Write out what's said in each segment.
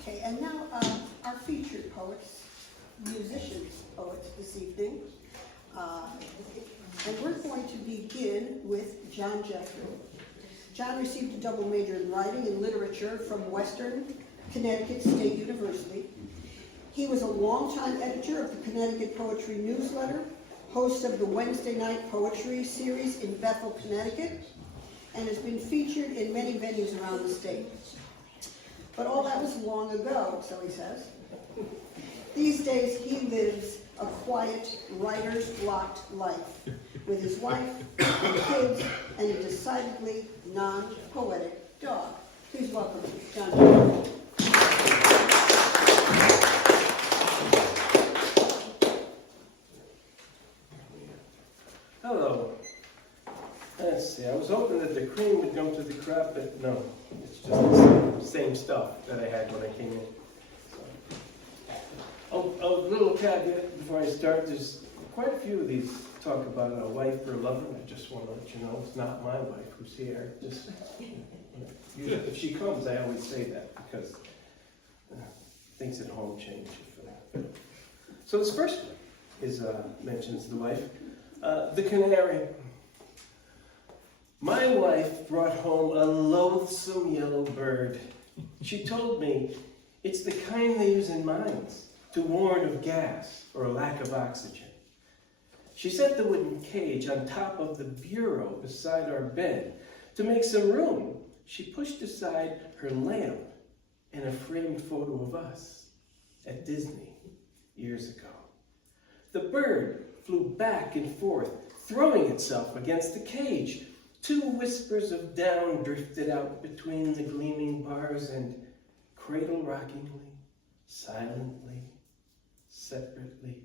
Okay, and now our featured poets, musicians, poets this evening. And we're going to begin with John Jeffrey. John received a double major in writing and literature from Western Connecticut State University. He was a longtime editor of the Connecticut Poetry Newsletter, host of the Wednesday night poetry series in Bethel, Connecticut, and has been featured in many venues around the state. But all that was long ago, so he says. These days he lives a quiet, writer's blocked life with his wife and kids and a decidedly non-poetic dog. Please welcome John Jeffrey. Hello. Let's see, I was hoping that the cream would come to the crop, but no. It's just the same stuff that I had when I came in. So. A little caveat before I start, there's quite a few of these talk about a wife or a lover, and I just want to let you know it's not my wife who's here. Just, if she comes, I always say that because things at home change for that. So this first one is mentions the wife. The canary. My wife brought home a loathsome yellow bird. She told me it's the kind they use in mines to warn of gas or a lack of oxygen. She set the wooden cage on top of the bureau beside our bed. To make some room, she pushed aside her lamp and a framed photo of us at Disney years ago. The bird flew back and forth, throwing itself against the cage. 2 whispers of down drifted out between the gleaming bars and cradle-rockingly, silently, separately,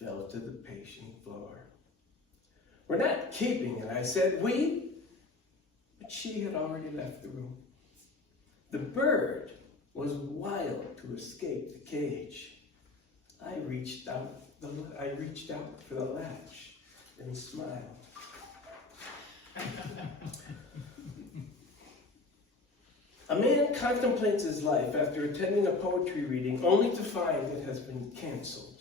fell to the patient floor. We're not keeping it, I said. We? But she had already left the room. The bird was wild to escape the cage. I reached out for the latch and smiled. A man contemplates his life after attending a poetry reading only to find it has been canceled.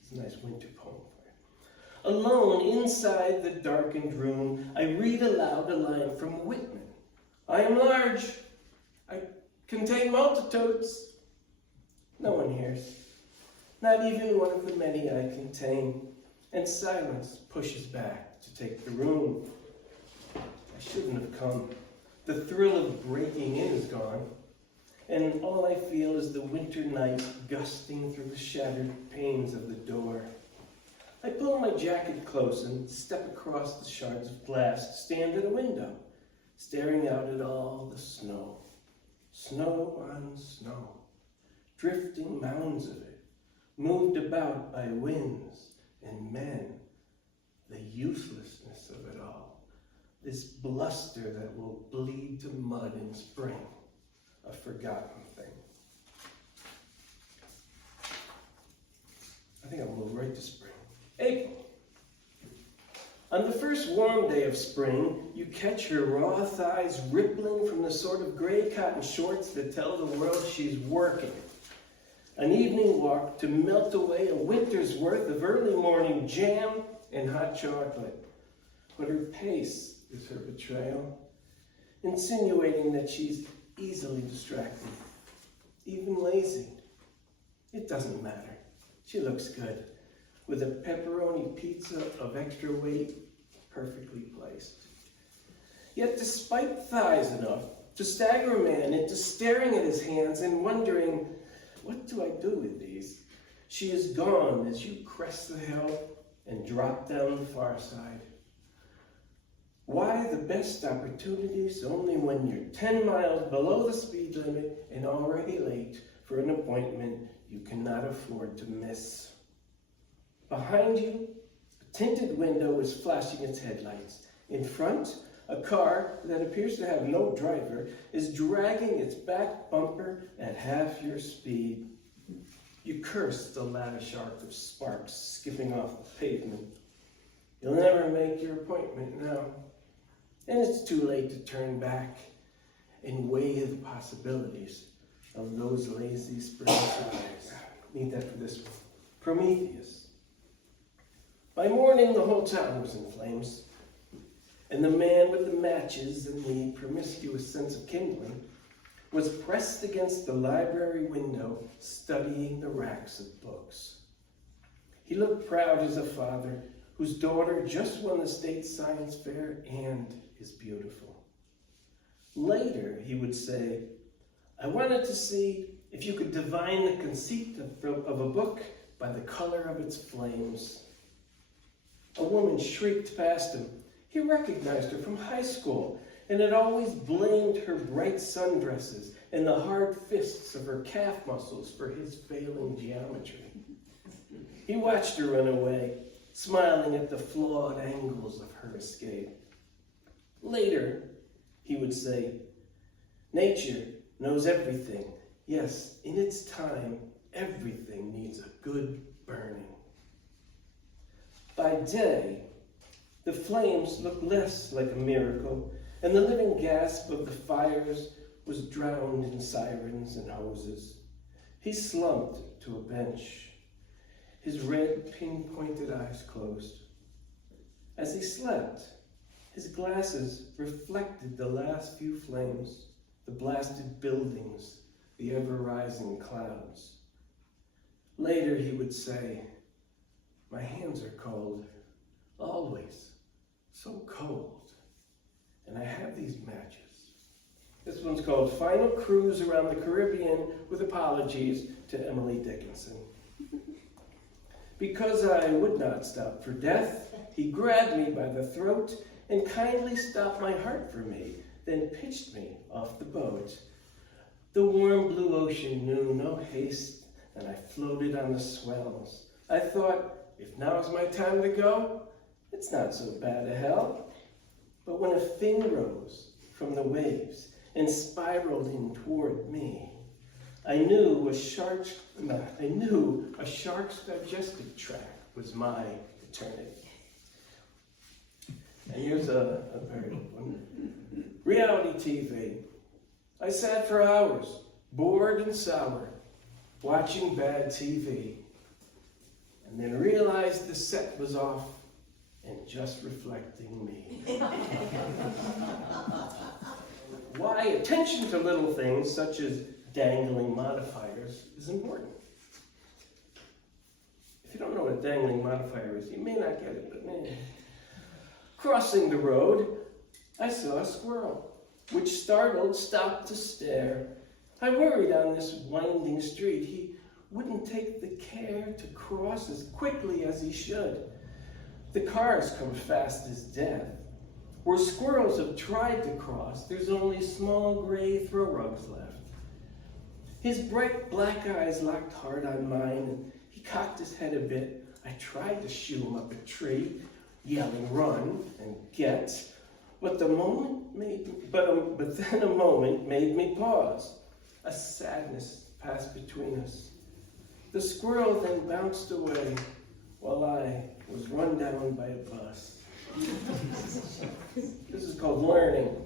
It's a nice winter poem for you. Alone inside the darkened room, I read aloud a line from Whitman. I am large. I contain multitudes. No one hears. Not even one of the many I contain. And silence pushes back to take the room. I shouldn't have come. The thrill of breaking in is gone. And all I feel is the winter night gusting through the shattered panes of the door. I pull my jacket close and step across the shards of glass to stand at a window, staring out at all the snow. Snow on snow. Drifting mounds of it, moved about by winds and men. The uselessness of it all. This bluster that will bleed to mud in spring, a forgotten thing. I think I'll move right to spring. April. On the first warm day of spring, you catch her raw thighs rippling from the sort of gray cotton shorts that tell the world she's working. An evening walk to melt away a winter's worth of early morning jam and hot chocolate. But her pace is her betrayal, insinuating that she's easily distracted, even lazy. It doesn't matter. She looks good, with a pepperoni pizza of extra weight perfectly placed. Yet despite thighs enough to stagger a man into staring at his hands and wondering, what do I do with these? She is gone as you crest the hill and drop down the far side. Why the best opportunities only when you're 10 miles below the speed limit and already late for an appointment you cannot afford to miss. Behind you, a tinted window is flashing its headlights. In front, a car that appears to have no driver is dragging its back bumper at half your speed. You curse the lavish arc of sparks skipping off the pavement. You'll never make your appointment now. And it's too late to turn back and weigh the possibilities of those lazy spring skies. Need that for this one. Prometheus. By morning, the whole town was in flames, and the man with the matches and the promiscuous sense of kindling was pressed against the library window, studying the racks of books. He looked proud as a father whose daughter just won the state science fair and is beautiful. Later, he would say, I wanted to see if you could divine the conceit of a book by the color of its flames. A woman shrieked past him. He recognized her from high school and had always blamed her bright sundresses and the hard fists of her calf muscles for his failing geometry. He watched her run away, smiling at the flawed angles of her escape. Later, he would say, nature knows everything. Yes, in its time, everything needs a good burning. By day, the flames looked less like a miracle, and the living gasp of the fires was drowned in sirens and hoses. He slumped to a bench, his red, pinpointed eyes closed. As he slept, his glasses reflected the last few flames, the blasted buildings, the ever-rising clouds. Later he would say, my hands are cold, always so cold, and I have these matches. This one's called Final Cruise Around the Caribbean with Apologies to Emily Dickinson. Because I would not stop for death, he grabbed me by the throat and kindly stopped my heart for me, then pitched me off the boat. The warm blue ocean knew no haste, and I floated on the swells. I thought, if now's my time to go, it's not so bad a hell. But when a fin rose from the waves and spiraled in toward me, I knew a shark's digestive tract was my eternity. And here's a very good one. Reality TV. I sat for hours, bored and sour, watching bad TV, and then realized the set was off and just reflecting me. Why attention to little things such as dangling modifiers is important. If you don't know what a dangling modifier is, you may not get it, but man. Crossing the road, I saw a squirrel, which startled stopped to stare. I worried on this winding street. He wouldn't take the care to cross as quickly as he should. The cars come fast as death. Where squirrels have tried to cross, there's only small gray throw rugs left. His bright black eyes locked hard on mine, and he cocked his head a bit. I tried to shoo him up a tree, yelling, run and get. But then a moment made me pause. A sadness passed between us. The squirrel then bounced away while I was run down by a bus. This is called learning.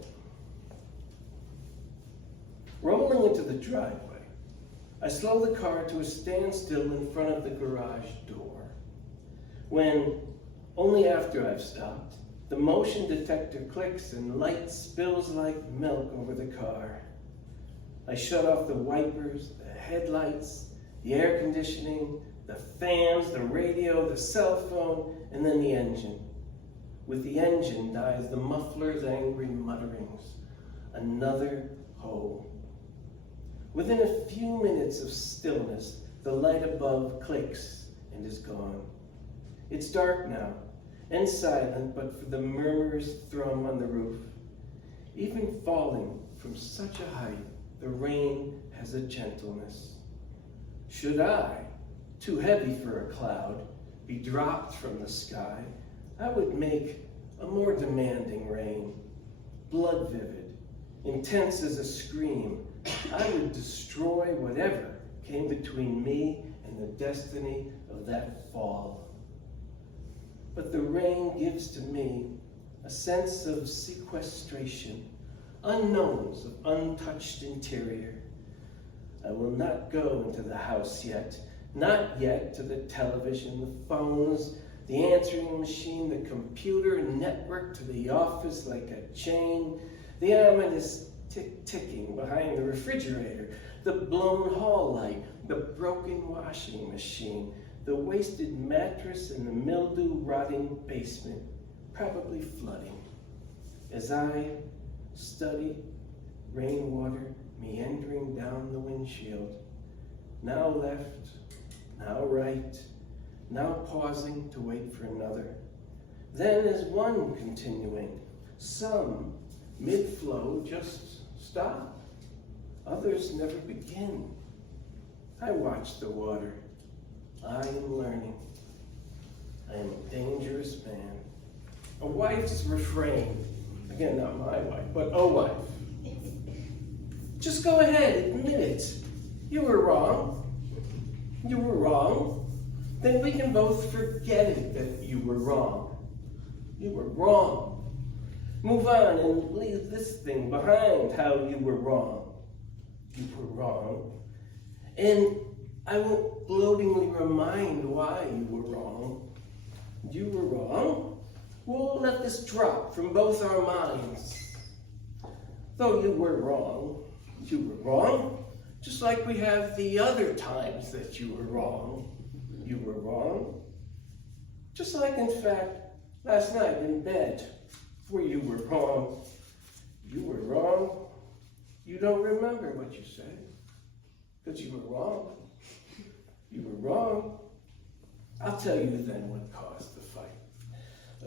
Rolling into the driveway, I slow the car to a standstill in front of the garage door. When, only after I've stopped, the motion detector clicks and light spills like milk over the car. I shut off the wipers, the headlights, the air conditioning, the fans, the radio, the cell phone, and then the engine. With the engine dies the muffler's angry mutterings. Another hole. Within a few minutes of stillness, the light above clicks and is gone. It's dark now, and silent, but for the murmurous thrum on the roof. Even falling from such a height, the rain has a gentleness. Should I, too heavy for a cloud, be dropped from the sky, I would make a more demanding rain. Blood vivid, intense as a scream, I would destroy whatever came between me and the destiny of that fall. But the rain gives to me a sense of sequestration, unknowns of untouched interior. I will not go into the house yet, not yet to the television, the phones, the answering machine, the computer network to the office like a chain, the ominous ticking behind the refrigerator, the blown hall light, the broken washing machine, the wasted mattress in the mildew-rotting basement, probably flooding. As I study rainwater meandering down the windshield, now left, now right, now pausing to wait for another. Then as one continuing, some mid-flow just stop, others never begin. I watch the water. I am learning. I am a dangerous man. A wife's refrain, again, not my wife, but a wife. Just go ahead, admit it. You were wrong. You were wrong. Then we can both forget it that you were wrong. You were wrong. Move on and leave this thing behind, how you were wrong. You were wrong. And I won't gloatingly remind why you were wrong. You were wrong. We'll let this drop from both our minds. Though you were wrong, just like we have the other times that you were wrong. You were wrong. Just like, in fact, last night in bed, where you were wrong. You were wrong. You don't remember what you said, because you were wrong. You were wrong. I'll tell you then what caused the fight.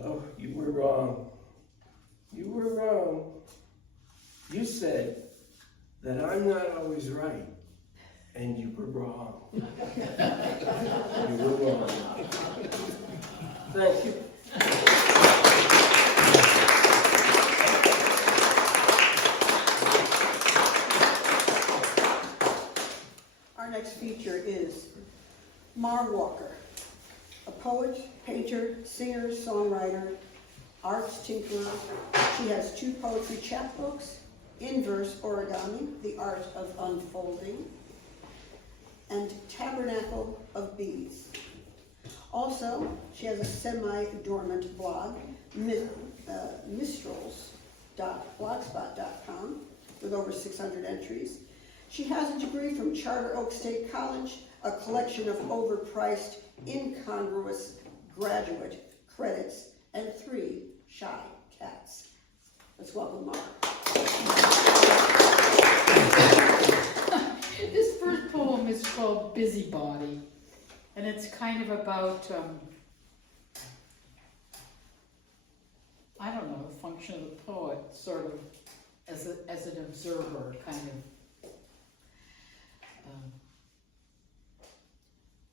Oh, you were wrong. You were wrong. You said that I'm not always right, and you were wrong. You were wrong. Thank you. Our next feature is Mar Walker, a poet, painter, singer, songwriter, arts tinkerer. She has 2 poetry chapbooks, Inverse Origami, The Art of Unfolding, and Tabernacle of Bees. Also, she has a semi-dormant blog, mistrals.blogspot.com, with over 600 entries. She has a degree from Charter Oak State College, a collection of overpriced, incongruous graduate credits, and 3 shy cats. Let's welcome Mar. This first poem is called Busybody, and it's kind of about, I don't know, the function of the poet, sort of as an observer, kind of.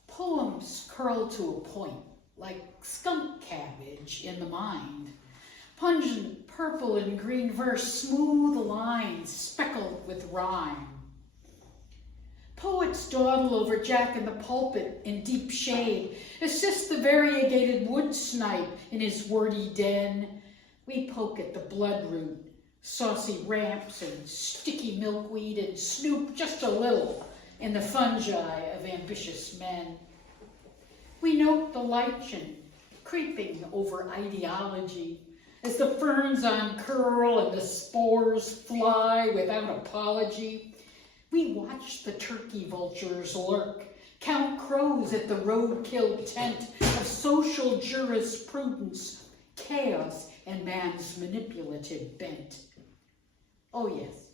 Poems curl to a point, like skunk cabbage in the mind. Pungent purple and green verse, smooth lines speckled with rhyme. Poets dawdle over Jack in the pulpit in deep shade, assist the variegated wood snipe in his wordy den. We poke at the bloodroot, saucy ramps and sticky milkweed, and snoop just a little in the fungi of ambitious men. We note the lichen creeping over ideology as the ferns uncurl and the spores fly without apology. We watch the turkey vultures lurk, count crows at the roadkill tent of social jurisprudence, chaos, and man's manipulative bent. Oh yes,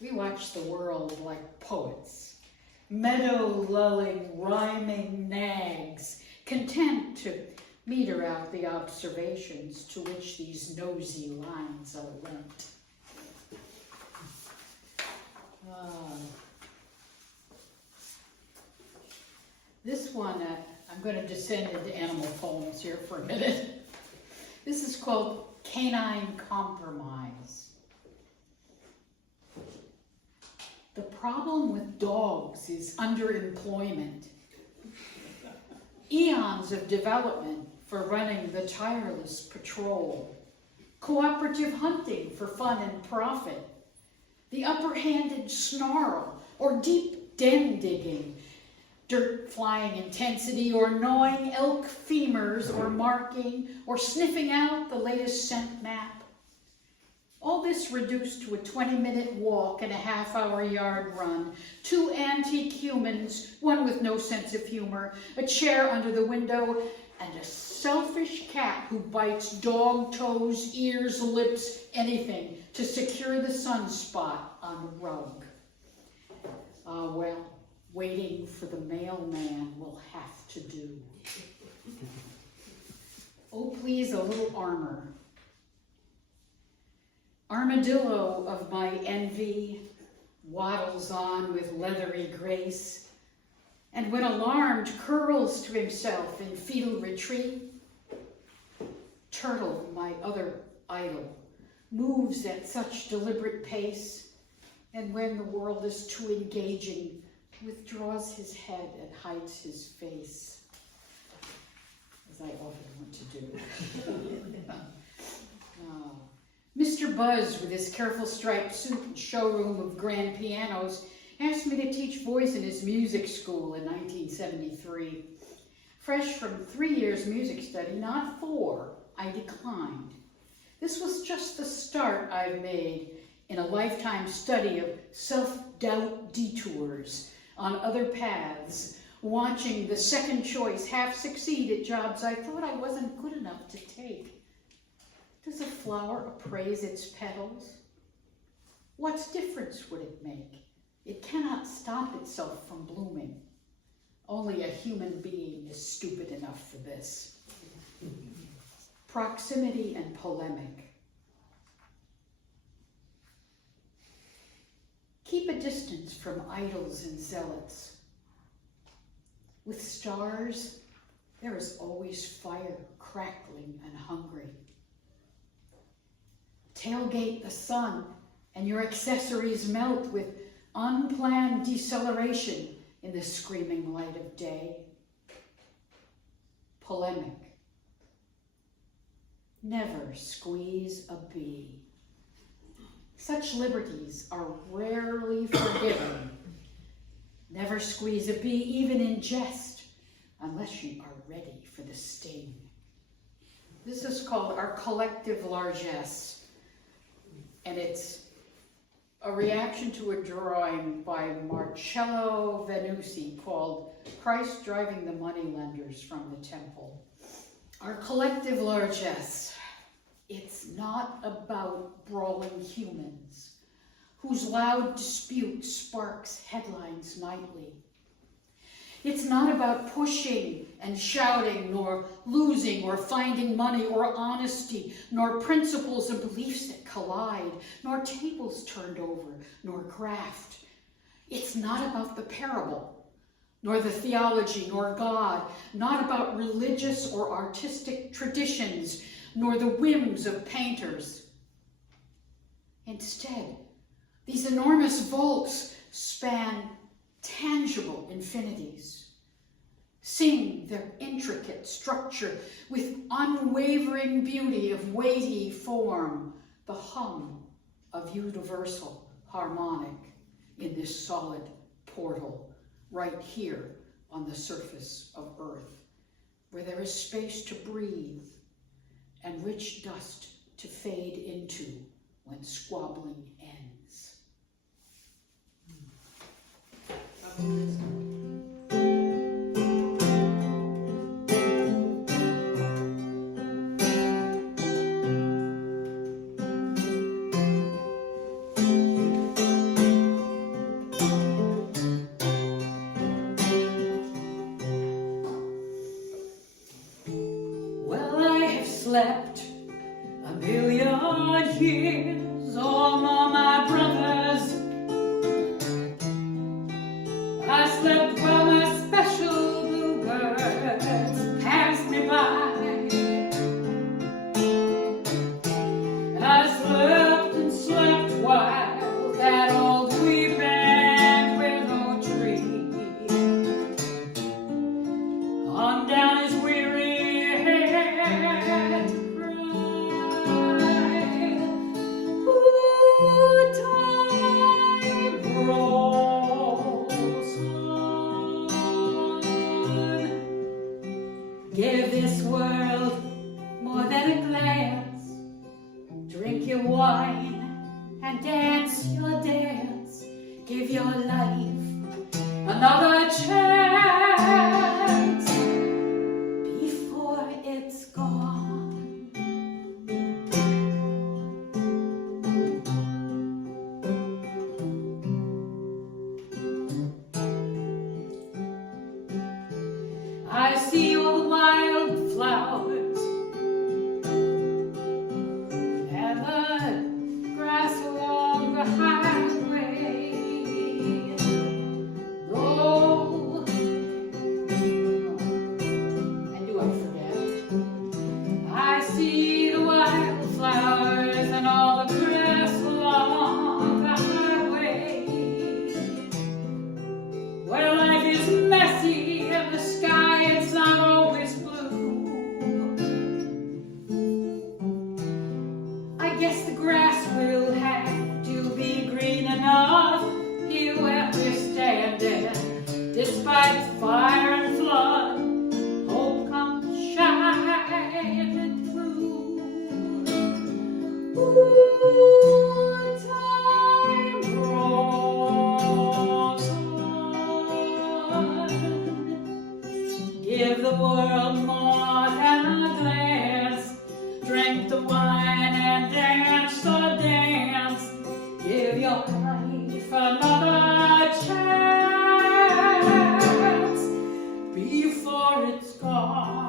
we watch the world like poets, meadow-lulling, rhyming nags, content to meter out the observations to which these nosy lines are lent. This one, I'm going to descend into animal poems here for a minute. This is called Canine Compromise. The problem with dogs is underemployment. Eons of development for running the tireless patrol. Cooperative hunting for fun and profit. the upper-handed snarl, or deep den digging, dirt flying intensity, or gnawing elk femurs, or marking, or sniffing out the latest scent map. All this reduced to a 20-minute walk and a half-hour yard run, 2 antique humans, one with no sense of humor, a chair under the window, and a selfish cat who bites dog toes, ears, lips, anything to secure the sunspot on the rug. Well, waiting for the mailman will have to do. Oh, please, a little armor. Armadillo of my envy waddles on with leathery grace, and when alarmed, curls to himself in fetal retreat. Turtle, my other idol, moves at such deliberate pace, and when the world is too engaging, withdraws his head and hides his face, as I often want to do. Mr. Buzz, with his careful striped suit and showroom of grand pianos, asked me to teach voice in his music school in 1973. Fresh from 3 years music study, not 4, I declined. This was just the start I've made in a lifetime study of self-doubt detours on other paths, watching the second choice half succeed at jobs I thought I wasn't good enough to take. Does a flower appraise its petals? What difference would it make? It cannot stop itself from blooming. Only a human being is stupid enough for this. Proximity and polemic. Keep a distance from idols and zealots. With stars, there is always fire, crackling and hungry. Tailgate the sun, and your accessories melt with unplanned deceleration in the screaming light of day. Polemic. Never squeeze a bee. Such liberties are rarely forgiven. Never squeeze a bee, even in jest, unless you are ready for the sting. This is called our collective largesse. And it's a reaction to a drawing by Marcello Venusi called Christ Driving the Moneylenders from the Temple. Our collective largesse. It's not about brawling humans whose loud dispute sparks headlines nightly. It's not about pushing and shouting, nor losing or finding money, or honesty, nor principles and beliefs that collide, nor tables turned over, nor graft. It's not about the parable, nor the theology, nor God, not about religious or artistic traditions, nor the whims of painters. Instead, these enormous vaults span tangible infinities, sing their intricate structure with unwavering beauty of weighty form, the hum of universal harmonic in this solid portal right here on the surface of Earth, where there is space to breathe and rich dust to fade into when squabbling ends. Well, I have slept a million years, all my brothers. I slept while my special bluebirds passed me by. I slept and slept while that old weeping willow tree hung down his weary head, and dance your dance. Give your life another chance before it's gone. I see all the wild flowers and the grass along the highway. Oh, and do I forget? I see the wild flowers and all the grass along the highway. Where life is messy and the sky it's not always blue. I guess the grass will have to be green enough here where we're standing. Despite fire and flood, hope comes shining through. Ooh, time rolls on. Give the world more than a glance. Drink the wine and dance the dance. Give your life another chance before it's gone.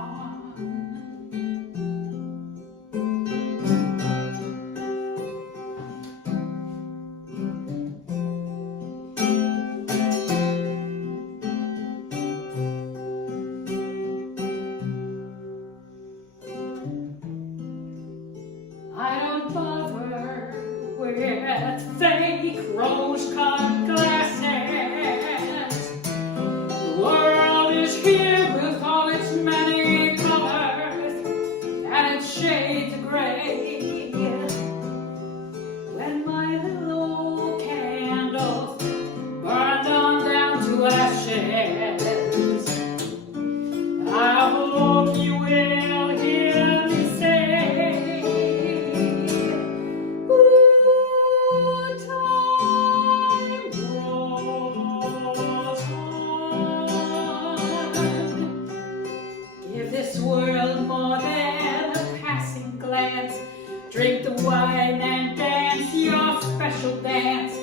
I don't bother with fake rose-colored glasses. The world is here with all its many colors and its shades of gray. When my little old candles burned on down to ashes, I hope you will hear me say, ooh, time rolls on. Give this world more than a passing glance. Drink the wine and dance your special dance.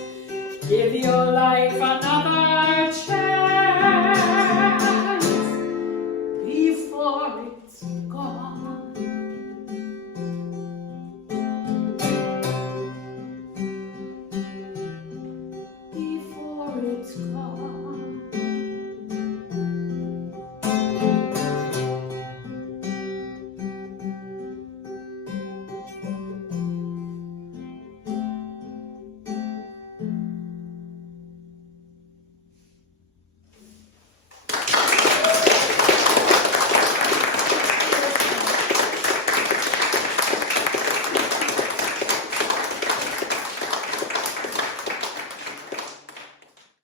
Give your life another chance